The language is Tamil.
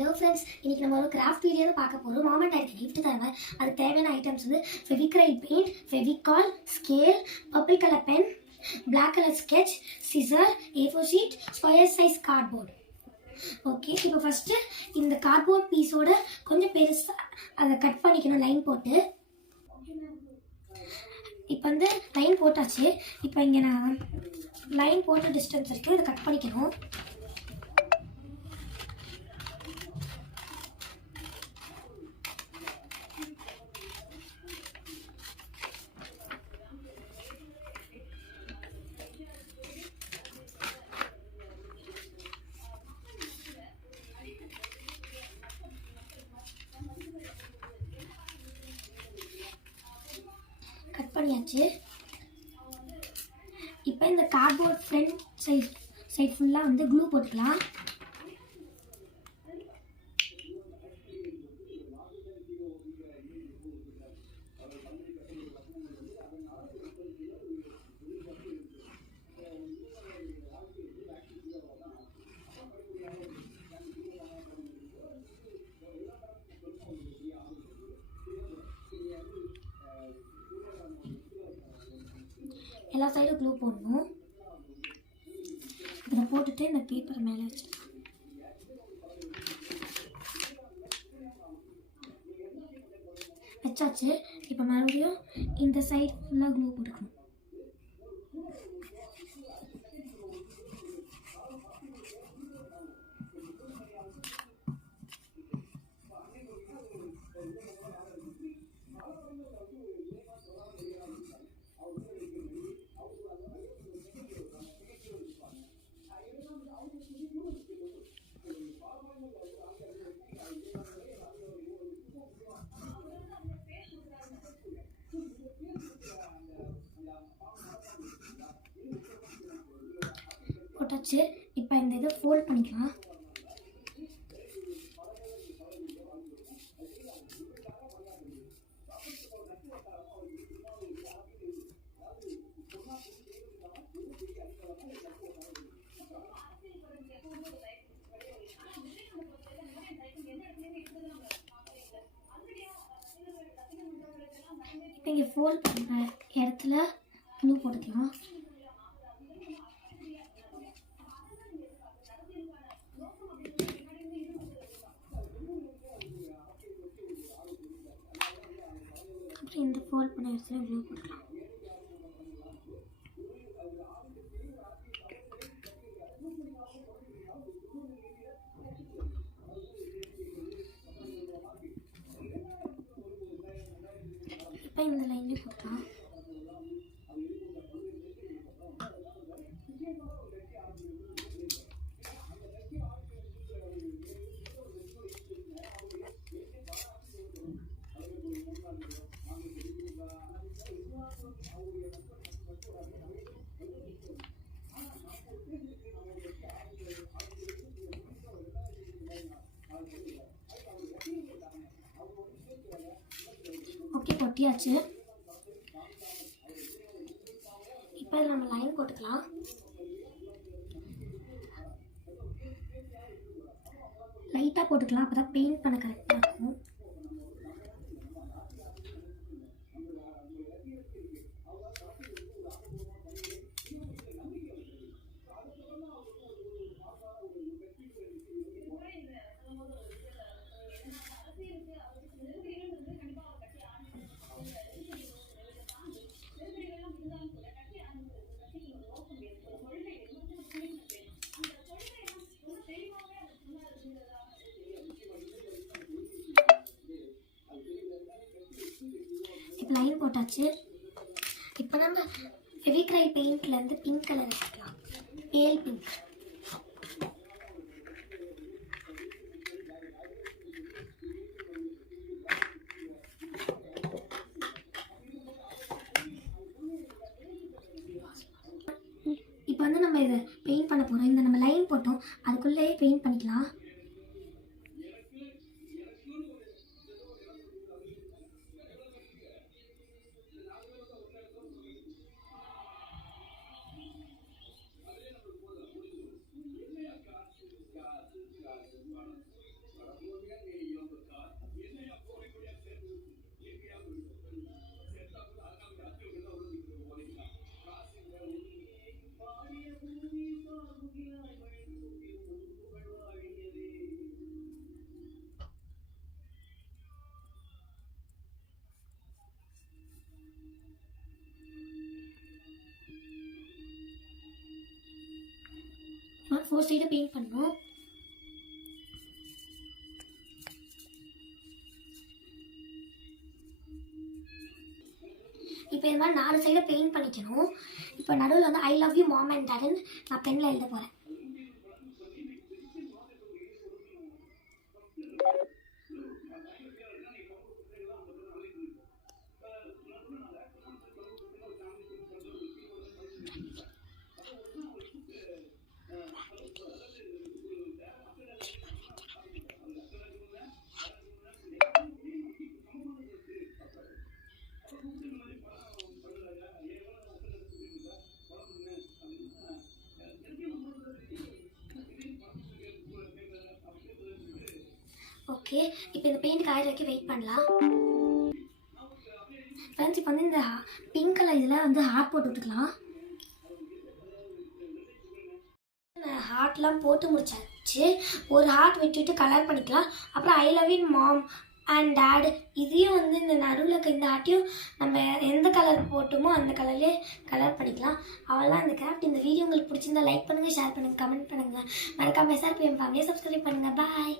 ஹலோ ஃப்ரெண்ட்ஸ், இன்னைக்கு நம்ம ஒரு கிராஃப்ட் வீடியோ தான் பார்க்க போகிறோம். மாமா டாடிக்கு கிஃப்ட் தருங்க. அதுக்கு தேவையான ஐட்டம்ஸ் வந்து Fevicryl paint, Fevicol, scale, purple colour pen, black colour sketch, scissor, A4 sheet, square size cardboard. Okay, இப்போ ஃபஸ்ட்டு இந்த கார்ட்போர்ட் பீஸோட கொஞ்சம் பெருசாக அதை கட் பண்ணிக்கணும் லைன் போட்டு. இப்போ வந்து லைன் போட்டாச்சு. இப்போ இங்கே நான் லைன் போட்ட டிஸ்டன்ஸ் இருக்குது, இதை கட் பண்ணிக்கணும். கட் பண்ணியாச்சு. இப்போ இந்த கார்ட்போர்ட் ஃப்ரண்ட் சைட் ஃபுல்லாக வந்து க்ளூ போட்டுக்கலாம். எல்லா சைடும் க்ளூ போடணும். இதை போட்டுட்டு இந்த பேப்பரை மேலே வச்சுக்கலாம். வச்சாச்சு. இப்போ மறுபடியும் இந்த சைடு ஃபுல்லாக க்ளூ போட்டுக்கணும். போட்டாச்சு. இப்போ இந்த இதை ஃபோல்ட் பண்ணிக்கலாம். இப்போ இங்கே ஃபோல்ட் பண்ணுற இடத்துல க்ளூ போட்டுக்கலாம். அப்புறம் இந்த ஃபோல்ட் பண்ண இடத்துல க்ளூ போட்டுக்கலாம். இப்போ இந்த லைன்லேயே போட்டுக்கலாம். ஓகே, பொட்டியாச்சு. இப்போ இதில் நம்ம லைன் போட்டுக்கலாம். லைட்டாக போட்டுக்கலாம், அப்போ தான் பெயிண்ட் பண்ண கரெக்டாக இருக்கும். லைன் போட்டாச்சு. இப்போ நம்ம ஃபெவிக்ரைல் பெயிண்ட்லேருந்து பிங்க் கலர் எடுத்துக்கலாம். பேல் பிங்க். இப்போ வந்து நம்ம இதை பெயிண்ட் பண்ண போகிறோம். இந்த நம்ம லைன் போட்டோம், அதுக்குள்ளேயே பெயிண்ட் பண்ணிக்கலாம். 4 சைடு பெயிண்ட் பண்ணணும். இப்போ இந்த மாதிரி 4 சைடு பெயிண்ட் பண்ணிக்கணும். இப்போ நடுவில் வந்து I love you mom and டாட்னு நான் பென்னில் எழுத போகிறேன். ஓகே, இப்போ இந்த பெயிண்ட் காய வைக்க வெயிட் பண்ணலாம். ஃப்ரெண்ட்ஸ், இப்போ வந்து இந்த பிங்க் கலர் இதில் வந்து ஹார்ட் போட்டு விட்டுக்கலாம். ஹார்ட்லாம் போட்டு முடிச்சாச்சு. ஒரு ஹார்ட் விட்டுட்டு கலர் பண்ணிக்கலாம். அப்புறம் I love you mom and dad இதையும் வந்து இந்த நடுவில் இருக்க இந்த ஹார்ட்டையும் நம்ம எந்த கலர் போட்டோமோ அந்த கலர்லேயே கலர் பண்ணிக்கலாம். அவ்வளோதான் இந்த கிராஃப்ட். இந்த வீடியோ உங்களுக்கு பிடிச்சிருந்தா லைக் பண்ணுங்கள், ஷேர் பண்ணுங்கள், கமெண்ட் பண்ணுங்கள். மறக்காமல் SRPM ஃபேமிலியை சப்ஸ்கிரைப் பண்ணுங்கள். பாய்.